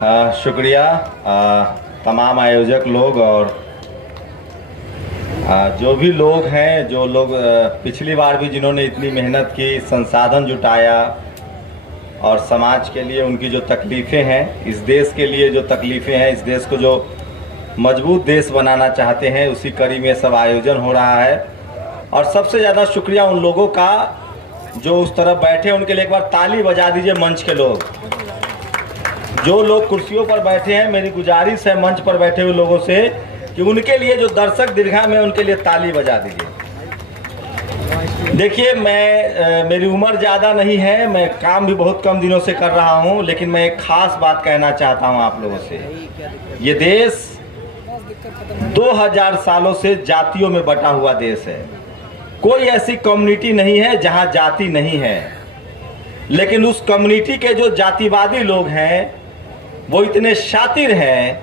शुक्रिया तमाम आयोजक लोग और जो भी लोग हैं, जो लोग पिछली बार भी जिन्होंने इतनी मेहनत की, संसाधन जुटाया और समाज के लिए उनकी जो तकलीफ़ें हैं, इस देश के लिए जो तकलीफ़ें हैं, इस देश को जो मजबूत देश बनाना चाहते हैं, उसी कड़ी में सब आयोजन हो रहा है। और सबसे ज़्यादा शुक्रिया उन लोगों का जो उस तरफ बैठे, उनके लिए एक बार ताली बजा दीजिए। मंच के लोग, जो लोग कुर्सियों पर बैठे हैं, मेरी गुजारिश है मंच पर बैठे हुए लोगों से कि उनके लिए, जो दर्शक दीर्घा में, उनके लिए ताली बजा दीजिए। देखिए, मेरी उम्र ज़्यादा नहीं है, मैं काम भी बहुत कम दिनों से कर रहा हूं, लेकिन मैं एक ख़ास बात कहना चाहता हूं आप लोगों से। ये देश 2000 सालों से जातियों में बटा हुआ देश है। कोई ऐसी कम्युनिटी नहीं है जहां जाति नहीं है, लेकिन उस कम्युनिटी के जो जातिवादी लोग हैं वो इतने शातिर हैं,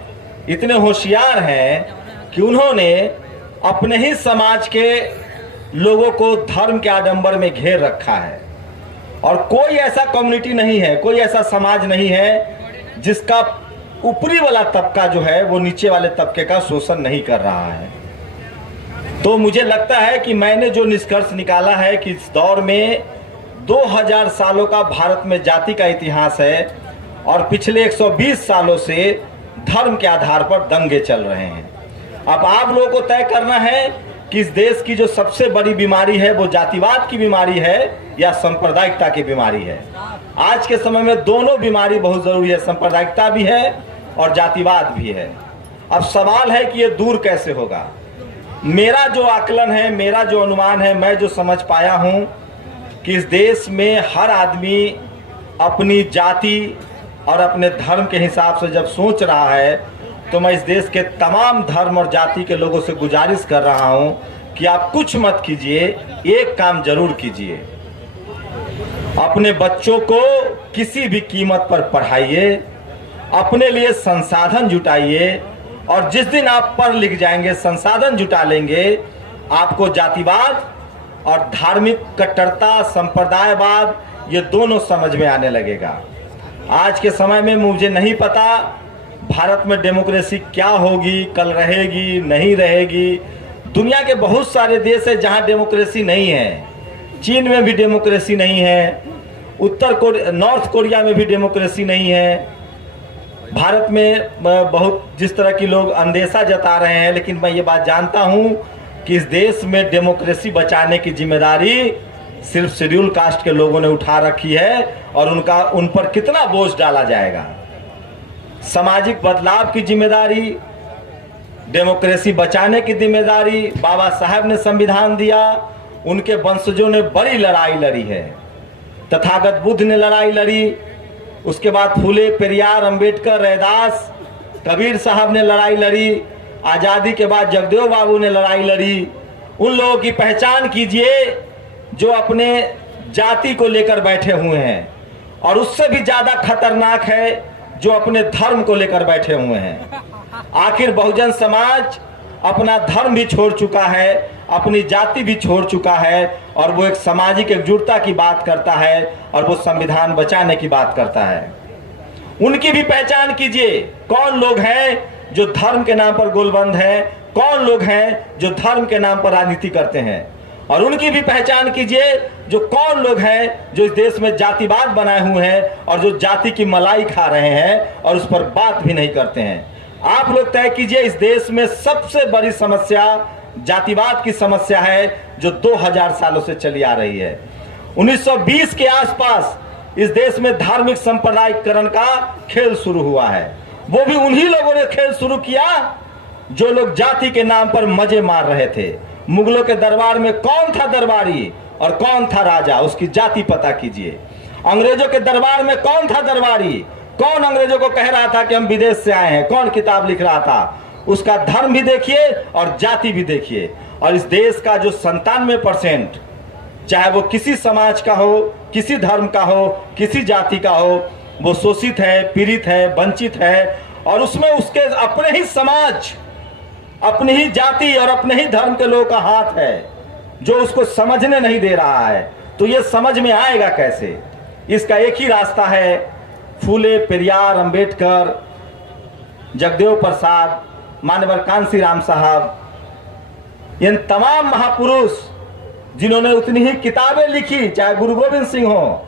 इतने होशियार हैं कि उन्होंने अपने ही समाज के लोगों को धर्म के आडंबर में घेर रखा है। और कोई ऐसा कम्युनिटी नहीं है, कोई ऐसा समाज नहीं है जिसका ऊपरी वाला तबका जो है वो नीचे वाले तबके का शोषण नहीं कर रहा है। तो मुझे लगता है कि मैंने जो निष्कर्ष निकाला है कि इस दौर में 2000 सालों का भारत में जाति का इतिहास है और पिछले 120 सालों से धर्म के आधार पर दंगे चल रहे हैं। अब आप लोगों को तय करना है कि इस देश की जो सबसे बड़ी बीमारी है वो जातिवाद की बीमारी है या सांप्रदायिकता की बीमारी है। आज के समय में दोनों बीमारी बहुत जरूरी है, सांप्रदायिकता भी है और जातिवाद भी है। अब सवाल है कि ये दूर कैसे होगा। मेरा जो आकलन है, मेरा जो अनुमान है, मैं जो समझ पाया हूं कि इस देश में हर आदमी अपनी जाति और अपने धर्म के हिसाब से जब सोच रहा है, तो मैं इस देश के तमाम धर्म और जाति के लोगों से गुजारिश कर रहा हूं कि आप कुछ मत कीजिए, एक काम जरूर कीजिए। अपने बच्चों को किसी भी कीमत पर पढ़ाइए, अपने लिए संसाधन जुटाइए, और जिस दिन आप पढ़ लिख जाएंगे, संसाधन जुटा लेंगे, आपको जातिवाद और धार्मिक कट्टरता, संप्रदायवाद, ये दोनों समझ में आने लगेगा। आज के समय में मुझे नहीं पता भारत में डेमोक्रेसी क्या होगी, कल रहेगी नहीं रहेगी। दुनिया के बहुत सारे देश है जहां डेमोक्रेसी नहीं है। चीन में भी डेमोक्रेसी नहीं है, नॉर्थ कोरिया में भी डेमोक्रेसी नहीं है। भारत में बहुत जिस तरह की लोग अंदेशा जता रहे हैं, लेकिन मैं ये बात जानता हूं कि इस देश में डेमोक्रेसी बचाने की जिम्मेदारी सिर्फ शेड्यूल कास्ट के लोगों ने उठा रखी है, और उन पर कितना बोझ डाला जाएगा। सामाजिक बदलाव की जिम्मेदारी, डेमोक्रेसी बचाने की जिम्मेदारी बाबा साहब ने संविधान दिया, उनके वंशजों ने बड़ी लड़ाई लड़ी है। तथागत बुद्ध ने लड़ाई लड़ी, उसके बाद फूले, पेरियार, अंबेडकर, रैदास, कबीर साहब ने लड़ाई लड़ी, आज़ादी के बाद जगदेव बाबू ने लड़ाई लड़ी। उन लोगों की पहचान कीजिए जो अपने जाति को लेकर बैठे हुए हैं, और उससे भी ज़्यादा खतरनाक है जो अपने धर्म को लेकर बैठे हुए हैं। आखिर बहुजन समाज अपना धर्म भी छोड़ चुका है, अपनी जाति भी छोड़ चुका है, और वो एक सामाजिक एकजुटता की बात करता है, और वो संविधान बचाने की बात करता है। उनकी भी पहचान कीजिए, कौन लोग हैं जो धर्म के नाम पर गोलबंद हैं, कौन लोग हैं जो धर्म के नाम पर राजनीति करते हैं। और उनकी भी पहचान कीजिए जो कौन लोग हैं जो इस देश में जातिवाद बनाए हुए हैं और जो जाति की मलाई खा रहे हैं और उस पर बात भी नहीं करते हैं। आप लोग तय कीजिए, इस देश में सबसे बड़ी समस्या जातिवाद की समस्या है जो 2000 सालों से चली आ रही है। 1920 के आसपास इस देश में धार्मिक सांप्रदायिकरण का खेल शुरू हुआ है। वो भी उन्हीं लोगों ने खेल शुरू किया जो लोग जाति के नाम पर मजे मार रहे थे। मुगलों के दरबार में कौन था दरबारी और कौन था राजा, उसकी जाति पता कीजिए। अंग्रेजों के दरबार में कौन था दरबारी, कौन अंग्रेजों को कह रहा था कि हम विदेश से आए हैं, कौन किताब लिख रहा था, उसका धर्म भी देखिए और जाति भी देखिए। और इस देश का जो 97%, चाहे वो किसी समाज का हो, किसी धर्म का हो, किसी जाति का हो, वो शोषित है, पीड़ित है, वंचित है, और उसमें उसके अपने ही समाज, अपनी ही जाति और अपने ही धर्म के लोगों का हाथ है जो उसको समझने नहीं दे रहा है। तो ये समझ में आएगा कैसे? इसका एक ही रास्ता है, फूले, पेरियार, अंबेडकर जगदेव प्रसाद, मानवर कांसी राम साहब, इन तमाम महापुरुष जिन्होंने उतनी ही किताबें लिखी, चाहे गुरु गोविंद सिंह हो,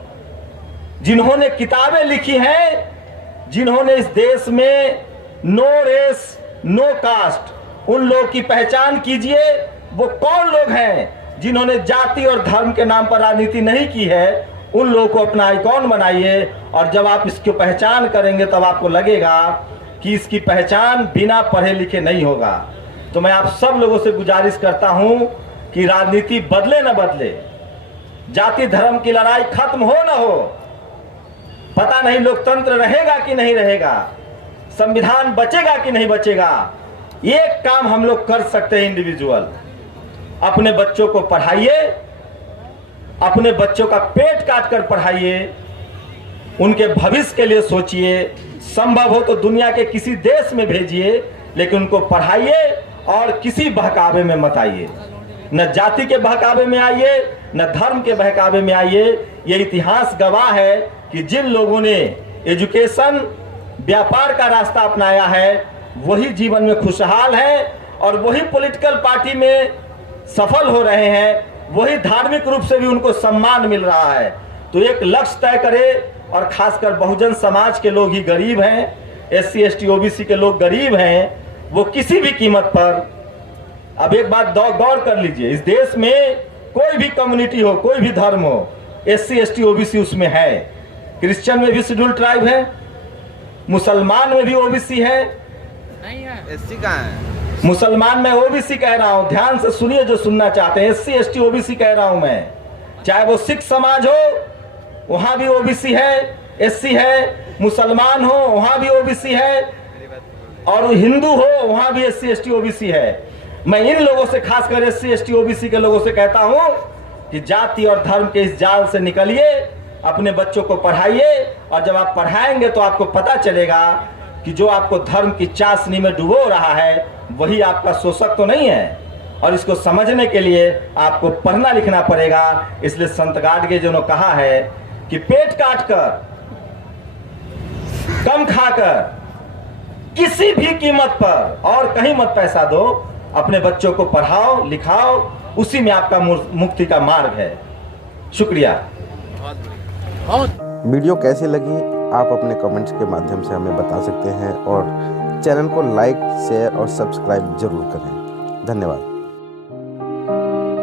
जिन्होंने किताबें लिखी हैं, जिन्होंने इस देश में नो रेस नो कास्ट, उन लोग की पहचान कीजिए। वो कौन लोग हैं जिन्होंने जाति और धर्म के नाम पर राजनीति नहीं की है, उन लोगों को अपना आइकॉन बनाइए। और जब आप इसकी पहचान करेंगे तब आपको लगेगा कि इसकी पहचान बिना पढ़े लिखे नहीं होगा। तो मैं आप सब लोगों से गुजारिश करता हूं कि राजनीति बदले न बदले, जाति धर्म की लड़ाई खत्म हो न हो, पता नहीं लोकतंत्र रहेगा कि नहीं रहेगा, संविधान बचेगा कि नहीं बचेगा। एक काम हम लोग कर सकते हैं इंडिविजुअल, अपने बच्चों को पढ़ाइए, अपने बच्चों का पेट काट कर पढ़ाइए, उनके भविष्य के लिए सोचिए, संभव हो तो दुनिया के किसी देश में भेजिए, लेकिन उनको पढ़ाइए और किसी बहकावे में मत आइए। न जाति के बहकावे में आइए, न धर्म के बहकावे में आइए। ये इतिहास गवाह है कि जिन लोगों ने एजुकेशन व्यापार का रास्ता अपनाया है वही जीवन में खुशहाल है, और वही पॉलिटिकल पार्टी में सफल हो रहे हैं, वही धार्मिक रूप से भी उनको सम्मान मिल रहा है। तो एक लक्ष्य तय करे, और खासकर बहुजन समाज के लोग ही गरीब हैं, SC ST OBC के लोग गरीब हैं, वो किसी भी कीमत पर। अब एक बात गौर कर लीजिए, इस देश में कोई भी कम्युनिटी हो, कोई भी धर्म हो, SC ST OBC उसमें है। क्रिश्चियन में भी शेड्यूल ट्राइब है, मुसलमान में भी OBC है, नहीं है। SC कहाँ है? मुसलमान में OBC कह रहा हूं, ध्यान से सुनिए जो सुनना चाहते हैं। SC ST OBC कह रहा हूं मैं। चाहे वो सिख समाज हो, वहां भी OBC है, SC है, मुसलमान हो वहां भी OBC है, और हिंदू हो वहां भी SC ST OBC है। मैं इन लोगों से, खासकर SC ST OBC के लोगों से कहता हूं कि जाति और धर्म के इस जाल से निकलिए, अपने बच्चों को पढ़ाइए, और जब आप पढ़ाएंगे तो आपको पता चलेगा कि जो आपको धर्म की चाशनी में डुबो रहा है वही आपका शोषक तो नहीं है। और इसको समझने के लिए आपको पढ़ना लिखना पड़ेगा। इसलिए संत गाडगे जी ने कहा है कि पेट काट कर, कम खाकर, किसी भी कीमत पर और कहीं मत पैसा दो, अपने बच्चों को पढ़ाओ लिखाओ, उसी में आपका मुक्ति का मार्ग है। शुक्रिया। वीडियो कैसी लगी आप अपने कमेंट्स के माध्यम से हमें बता सकते हैं, और चैनल को लाइक शेयर और सब्सक्राइब जरूर करें। धन्यवाद।